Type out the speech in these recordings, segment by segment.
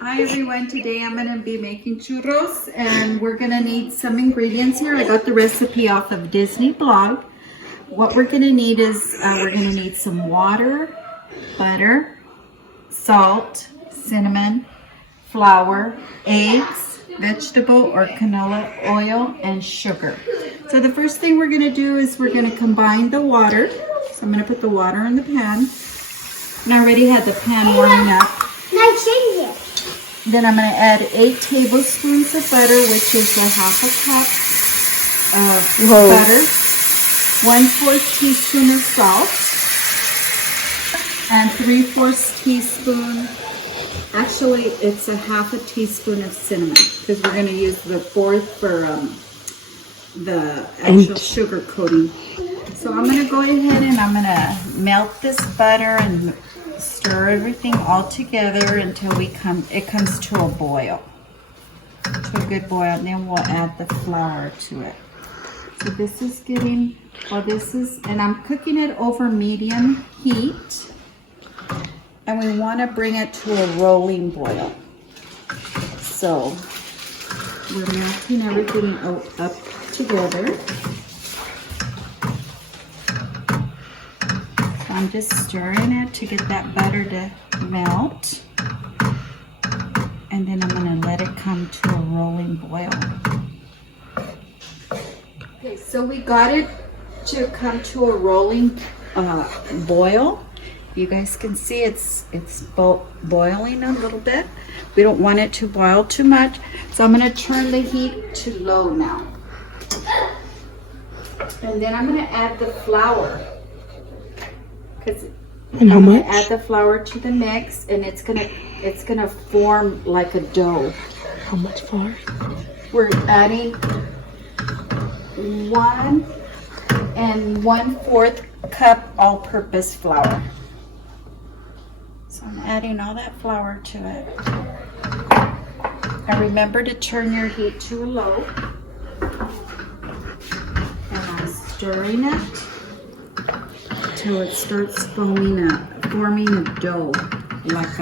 Hi everyone, today I'm going to be making churros and we're going to need some ingredients here. I got the recipe off of Disney blog. What we're going to need is we're going to need some water, butter, salt, cinnamon, flour, eggs, vegetable or canola oil, and sugar. So the first thing we're going to do is we're going to combine the water. So I'm going to put the water in the pan. And I already had the pan warming up. Then I'm going to add 8 tablespoons of butter, which is a half a cup of butter, 1/4 teaspoon of salt, and 3/4 teaspoon, actually it's a half a teaspoon of cinnamon, because we're going to use the 4th for the actual sugar coating. So I'm going to go ahead and I'm going to melt this butter and stir everything all together until it comes to a boil, to a good boil, and then we'll add the flour to it. So this is getting, and I'm cooking it over medium heat, and we want to bring it to a rolling boil. So we're melting everything up together. I'm just stirring it to get that butter to melt. And then I'm going to let it come to a rolling boil. Okay, so we got it to come to a rolling boil. You guys can see it's boiling a little bit. We don't want it to boil too much. So I'm going to turn the heat to low now. And then I'm going to add the flour. And how much? Add the flour to the mix, and it's gonna form like a dough. How much flour? We're adding 1 1/4 cup all-purpose flour. So I'm adding all that flour to it. And remember to turn your heat to low. And I'm stirring it till it starts forming a dough, like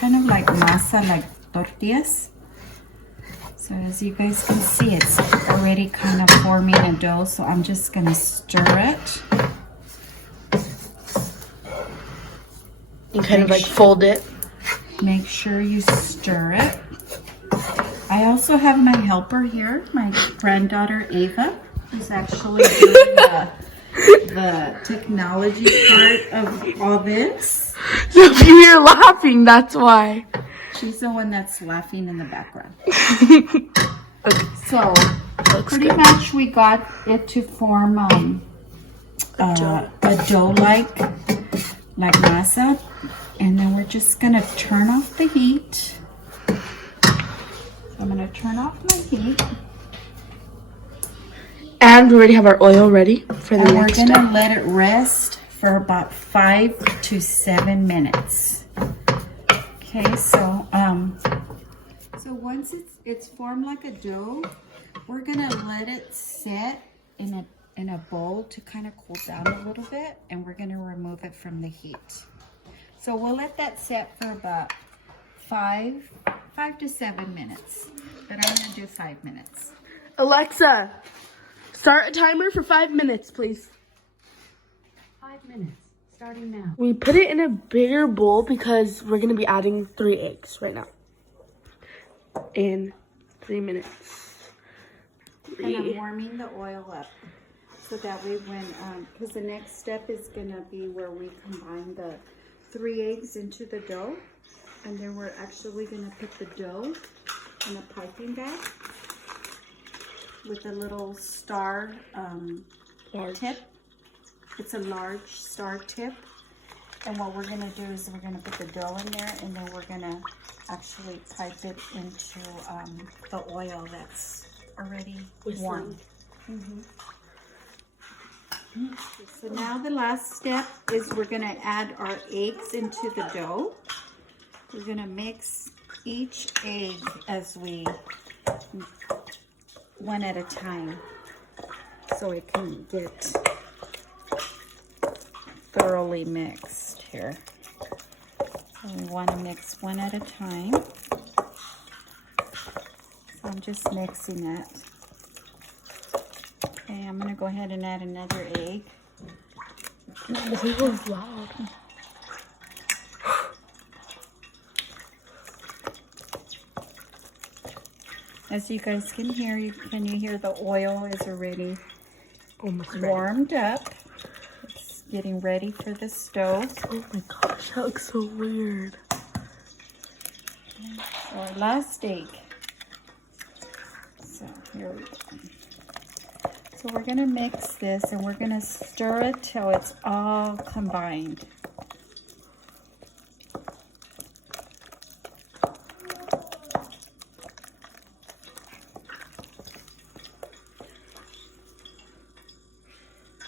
kind of like masa, like tortillas. So as you guys can see, it's already kind of forming a dough. So I'm just gonna stir it. You kind of like fold it. Make sure you stir it. I also have my helper here, my granddaughter Ava, who's actually doing the technology part of all this. So if you hear laughing, that's why. She's the one that's laughing in the background. Okay. So pretty much we got it to form a dough like masa, and then we're just gonna turn off the heat. So I'm gonna turn off my heat. And we already have our oil ready for the next step. We're gonna let it rest for about 5 to 7 minutes. Okay, so once it's formed like a dough, we're gonna let it sit in a bowl to kind of cool down a little bit, and we're gonna remove it from the heat. So we'll let that sit for about 5 to 7 minutes, but I'm gonna do 5 minutes. Alexa, start a timer for 5 minutes, please. 5 minutes, starting now. We put it in a bigger bowl because we're going to be adding 3 eggs right now. In 3 minutes. And I'm warming the oil up. So that way when, because the next step is going to be where we combine the 3 eggs into the dough. And then we're actually going to put the dough in a piping bag with a little star tip. It's a large star tip. And what we're going to do is we're going to put the dough in there, and then we're going to actually pipe it into the oil that's already warm. So now the last step is we're going to add our eggs into the dough. We're going to mix each egg as we, one at a time, so it can get thoroughly mixed here. So we want to mix one at a time. So I'm just mixing it. Okay, I'm going to go ahead and add another egg. This one's loud. As you guys can hear, can you hear the oil is already Almost warmed up. It's getting ready for the stove. Oh my gosh, that looks so weird. So our last egg. So here we go. So we're going to mix this and we're going to stir it till it's all combined.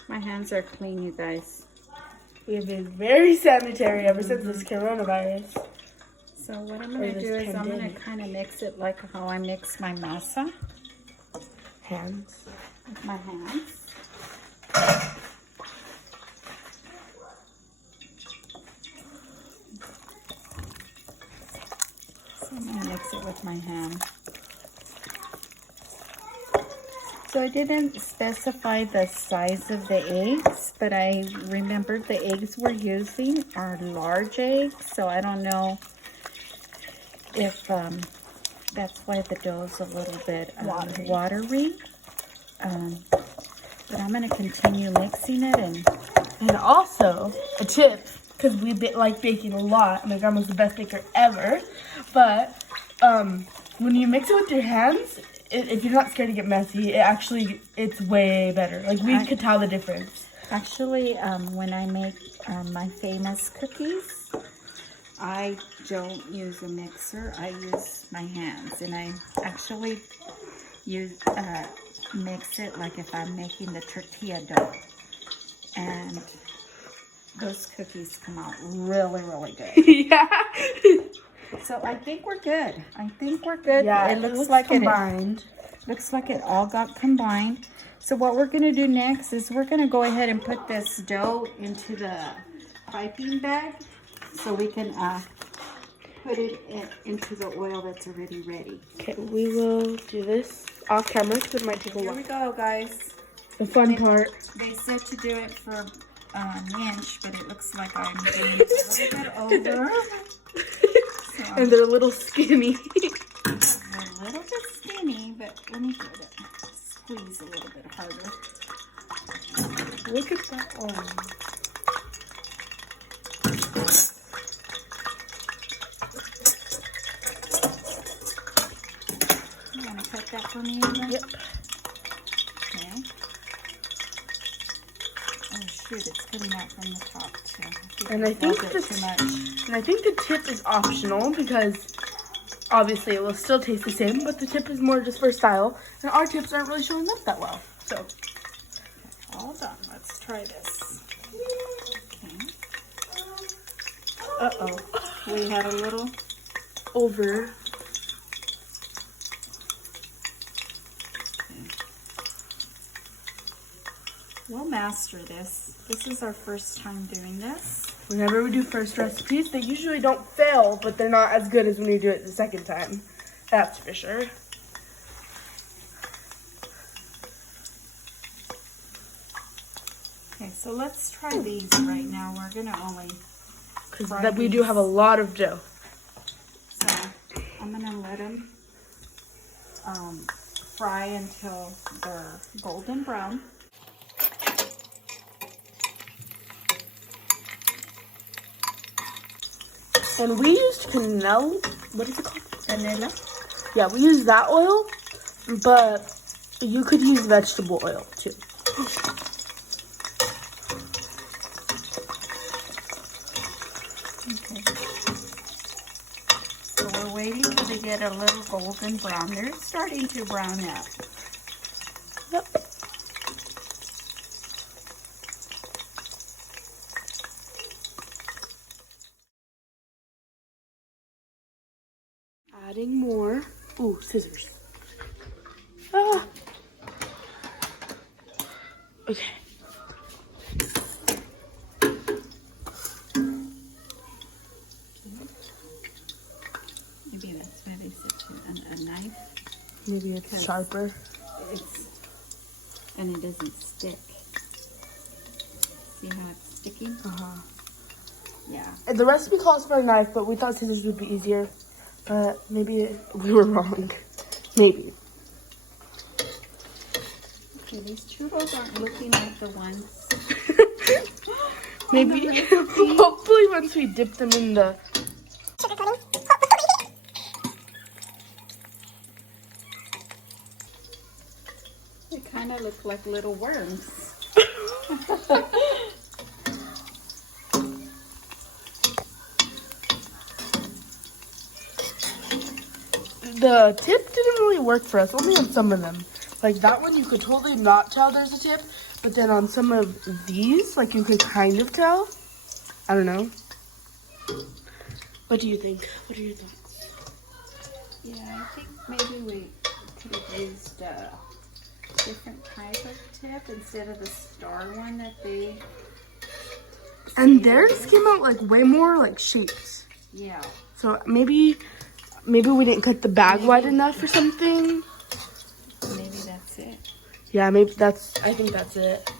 My hands are clean, you guys. We have been very sanitary ever since this coronavirus. So what I'm going to do is I'm going to kind of mix it like how I mix my masa. Hands. With my hands. So I'm going to mix it with my hand. So I didn't specify the size of the eggs, but I remembered the eggs we're using are large eggs, so I don't know if that's why the dough is a little bit watery. But I'm going to continue mixing it. And also, a tip, because we like baking a lot. My grandma's the best baker ever. But when you mix it with your hands, if you're not scared to get messy, it's way better. Like, we could tell the difference. Actually, when I make my famous cookies, I don't use a mixer. I use my hands. And I actually use mix it like if I'm making the tortilla dough. And those cookies come out really, really good. Yeah. So I think we're good. I think we're good. Yeah, it looks like combined. Looks like it all got combined. So what we're going to do next is we're going to go ahead and put this dough into the piping bag so we can put it into the oil that's already ready. Okay, we will do this off camera because it might take a while. Here we go, guys. The fun part. They said to do it for inch, but it looks like I'm doing it a little bit over. So And they're a little skinny. a little bit skinny, but let me get it. Squeeze a little bit harder. Look at that one. You want to cut that for me, Ava? Yep. Okay. Oh shoot, it's coming out from the top too. And I think too much. And I think the tip is optional because obviously it will still taste the same, but the tip is more just for style. And our tips aren't really showing up that well. So All done. Let's try this. Okay. uh-oh. We had a little Over. We'll master this. This is our first time doing this. Whenever we do first recipes, they usually don't fail, but they're not as good as when you do it the second time. That's for sure. Okay, so let's try these right now. We're gonna only Because we do have a lot of dough. So I'm gonna let them fry until they're golden brown. And we used canola. What is it called? Vanilla. Yeah, we use that oil, but you could use vegetable oil too. Okay. So we're waiting till they get a little golden brown. They're starting to brown up. Yep. Adding more. Ooh, scissors. Ah. Okay. Maybe that's why they said a knife. Maybe it's sharper. And it doesn't stick. See how it's sticking? Yeah. And the recipe calls for a knife, but we thought scissors would be easier. But maybe we were wrong. Maybe. Okay, these churros aren't looking like the ones. Maybe. Hopefully once we dip them in the... They kind of look like little worms. The tip didn't really work for us, only on some of them. Like that one, you could totally not tell there's a tip, but then on some of these, like you could kind of tell. I don't know. What do you think? What are your thoughts? Yeah, I think maybe we could have used a different type of tip instead of the star one that they... And theirs came out like way more like shapes. Yeah. So maybe we didn't cut the bag wide enough or something. Maybe that's it. Yeah, I think that's it.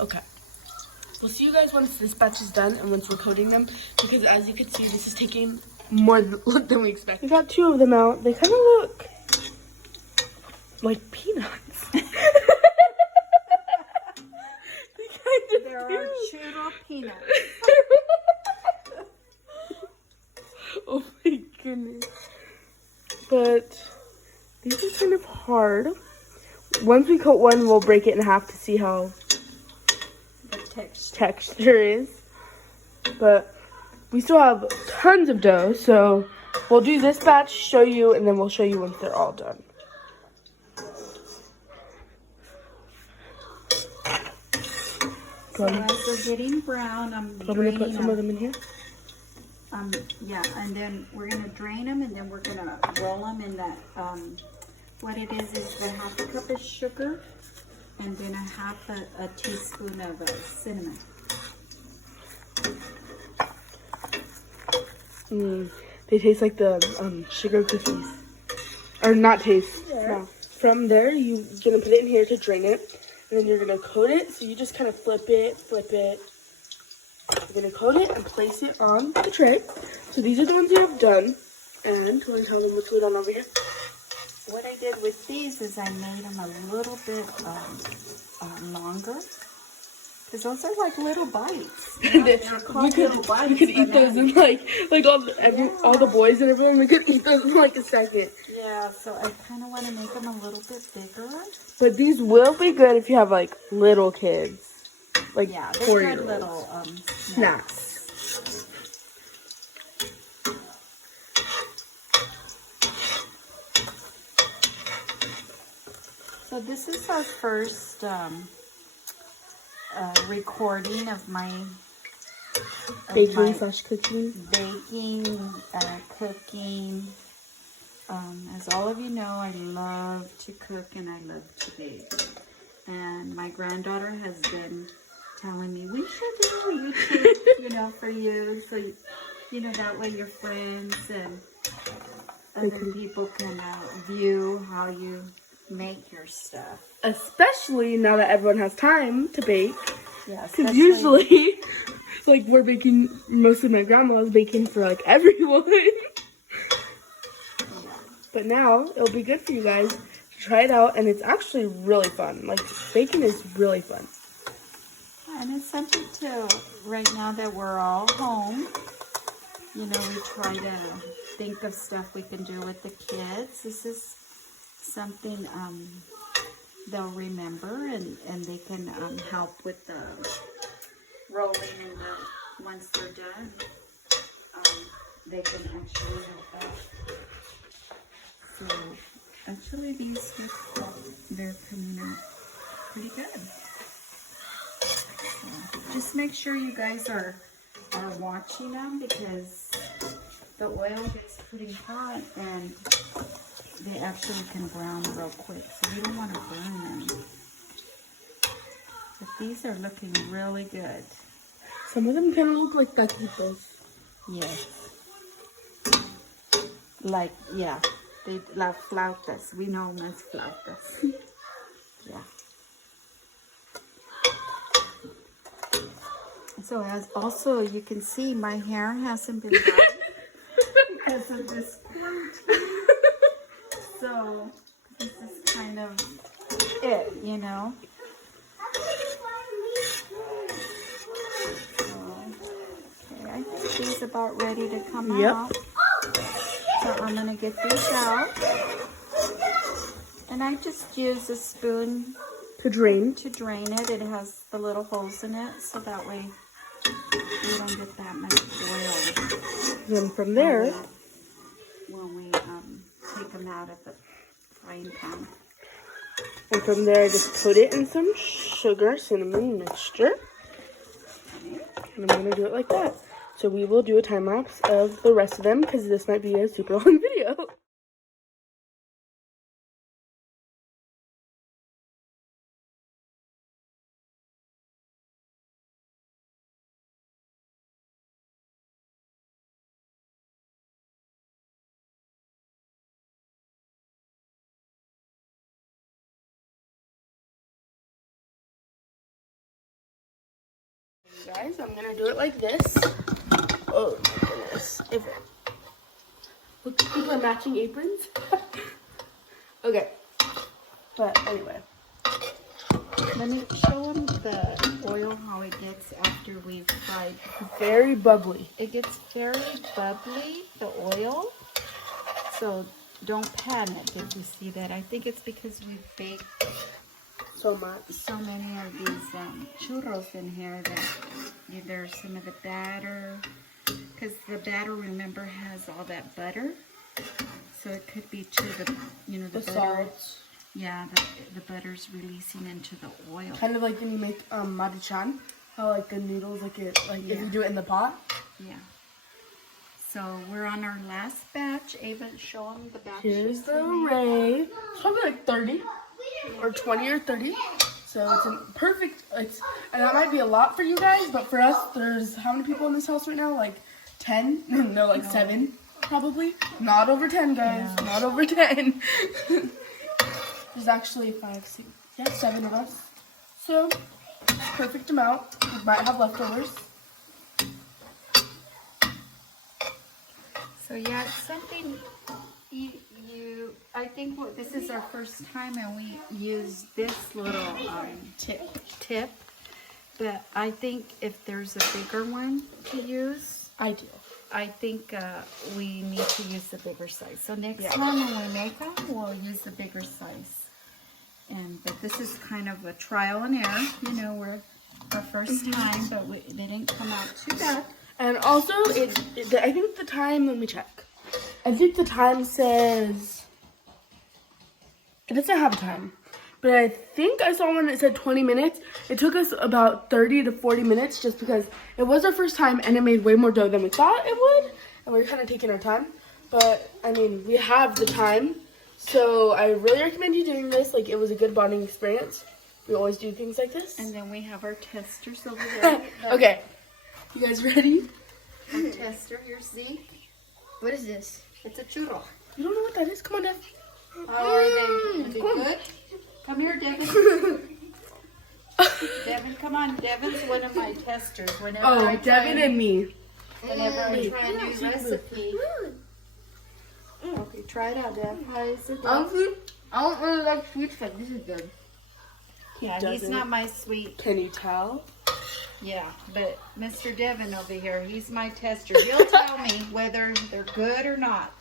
Okay. We'll see you guys once this batch is done and once we're coating them, because as you can see, this is taking more than we expected. We got 2 of them out. They kind of look like peanuts. There are churro peanuts. Oh my goodness. But these are kind of hard. Once we coat one, we'll break it in half to see how The texture is. But we still have tons of dough, so we'll do this batch, show you, and then we'll show you once they're all done. So as they're getting brown, I'm gonna put some of them in here. Yeah, and then we're gonna drain them, and then we're gonna roll them in that. What it is the half a cup of sugar, and then a teaspoon of cinnamon. They taste like the sugar cookies, or not taste. Yeah. No. From there, you're gonna put it in here to drain it, and then you're gonna coat it. So you just kind of flip it. You're gonna coat it and place it on the tray. So these are the ones you have done. And you want to tell them what's going on over here? What I did with these is I made them a little bit longer. Because those are like little bites. We could eat those in like all the boys and everyone. We could eat those in like a second. Yeah, so I kind of want to make them a little bit bigger. But these will be good if you have like little kids, like Yeah, they're 4-year-olds. good little Snacks. So this is our first recording of my Baking / cooking. Baking, cooking. As all of you know, I love to cook and I love to bake. And my granddaughter has been telling me, we should do a YouTube, for you. So, that way your friends and other people can view how you make your stuff. Especially now that everyone has time to bake. Yeah, because usually, like, we're baking, mostly my grandma's baking for, like, everyone. But now, it'll be good for you guys to try it out, and it's actually really fun. Like, baking is really fun. And it's something to, right now that we're all home, we try to think of stuff we can do with the kids. This is something they'll remember, and they can help with the rolling, and once they're done, they can actually help out. So actually these they're coming out pretty good. So just make sure you guys are watching them, because the oil gets pretty hot and they actually can brown real quick, so you don't want to burn them. But these are looking really good. Some of them kind of look like taquitos. Yes. like, yeah, they love flautas. We know them as flautas. Yeah. So as also you can see, my hair hasn't been done because of this quarantine. So this is kind of it, you know. Okay, I think these about ready to come out. So I'm gonna get these out, and I just use a spoon To drain. to drain it. It has the little holes in it, so that way you don't get that much oil. Then from there, When we take them out of the frying pan. and from there, I just put it in some sugar cinnamon mixture. And I'm gonna do it like that. So we will do a time lapse of the rest of them because this might be a super long video. Guys, I'm gonna do it like this. Oh my goodness. Look, people are matching aprons. Okay. But anyway. Let me show them the oil, how it gets after we've fried. Very bubbly. It gets very bubbly, the oil. So don't panic if you see that. I think it's because we've baked So much. so many of these churros in here that there's some of the batter, because the batter, remember, has all that butter, so it could be to the, you know, the butter. Salts. Yeah, the butter's releasing into the oil. Kind of like when you make maruchan, how like the noodles, like it, like if you do it in the pot. Yeah. So we're on our last batch. Ava, show them the batch. Here's the array. It's probably like 30 or 20 or 30. So it's a perfect, and that might be a lot for you guys, but for us, there's how many people in this house right now? Like 10? No, like 7 probably. Not over 10, guys. Yeah. Not over 10. There's actually 5, 6, 7 of us. So perfect amount. We might have leftovers. So yeah, it's something I think this is our first time, and we use this little tip. But I think if there's a bigger one to use, I do. I think we need to use the bigger size. So next time when we make them, we'll use the bigger size. But this is kind of a trial and error. You know, we're our first time, but they didn't come out too bad. And also, I think the time, let me check. I think the time says, it doesn't have a time. But I think I saw one that said 20 minutes. It took us about 30 to 40 minutes just because it was our first time and it made way more dough than we thought it would. And we were kind of taking our time. But, I mean, we have the time. So I really recommend you doing this. Like, it was a good bonding experience. We always do things like this. And then we have our testers over there. Okay. You guys ready? Our tester, here's Zeke. What is this? It's a churro. You don't know what that is? Come on, Dev. How are they good? Come here, Devin. Devin, come on. Devin's one of my testers. Whenever Devin and me. Whenever I try a new recipe. Okay, try it out, Dev. How is it? Honestly, I don't really like sweets, but this is good. Yeah, he's not my sweet. Can you tell? Yeah, but Mr. Devin over here, he's my tester. He'll tell me whether they're good or not.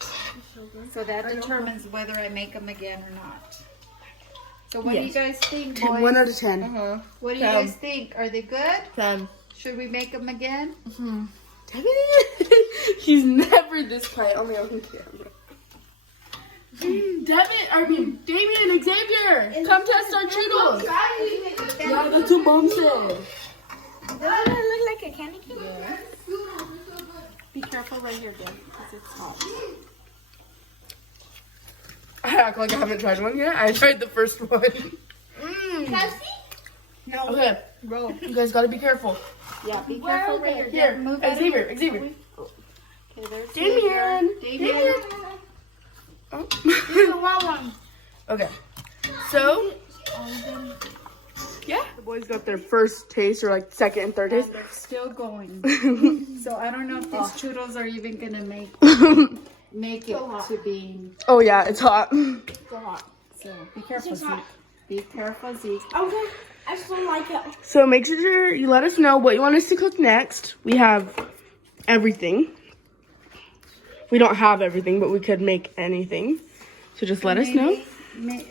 So that determines whether I make them again or not. So what do you guys think, boys? 1 out of 10. What do you guys think? Are they good? 10. Should we make them again? Devin, he's never this quiet, only on camera. Damien and Xavier, come test our churros. Yeah, that's what Mom said. Doesn't it look like a candy cane? Yeah. Be careful right here, Dev, because it's hot. I act like I haven't tried one yet. I tried the first one. Can I see? No. Okay, Roll. you guys gotta be careful. Yeah, be careful right here. Here, Dev, move out of Xavier. Okay, there's Damien. Damien. Okay. So, yeah. The boys got their first taste, or like second and third taste. And they're still going. So I don't know if these churros are even gonna make it to being. Oh yeah, it's hot. So be careful, Zeke. Be careful, Zeke. Okay. I just don't like it. So make sure you let us know what you want us to cook next. We have everything. We don't have everything, but we could make anything. So just let us know.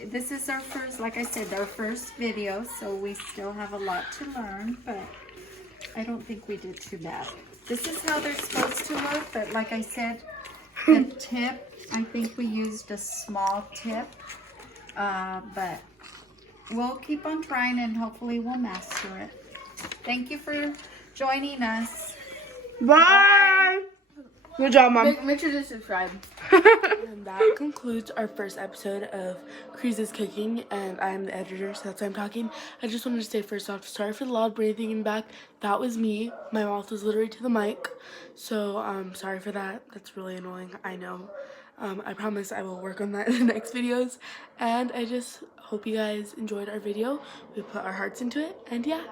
This is our first, like I said, our first video, so we still have a lot to learn, but I don't think we did too bad. This is how they're supposed to look, but like I said, the tip, I think we used a small tip, but we'll keep on trying and hopefully we'll master it. Thank you for joining us. Bye. Good job, Mom. Make sure to subscribe. And that concludes our first episode of Cruz's Cooking, and I'm the editor, so that's why I'm talking. I just wanted to say first off, sorry for the loud breathing in the back. That was me. My mouth was literally to the mic, so sorry for that. That's really annoying, I know. I promise I will work on that in the next videos, and I just hope you guys enjoyed our video. We put our hearts into it, and yeah.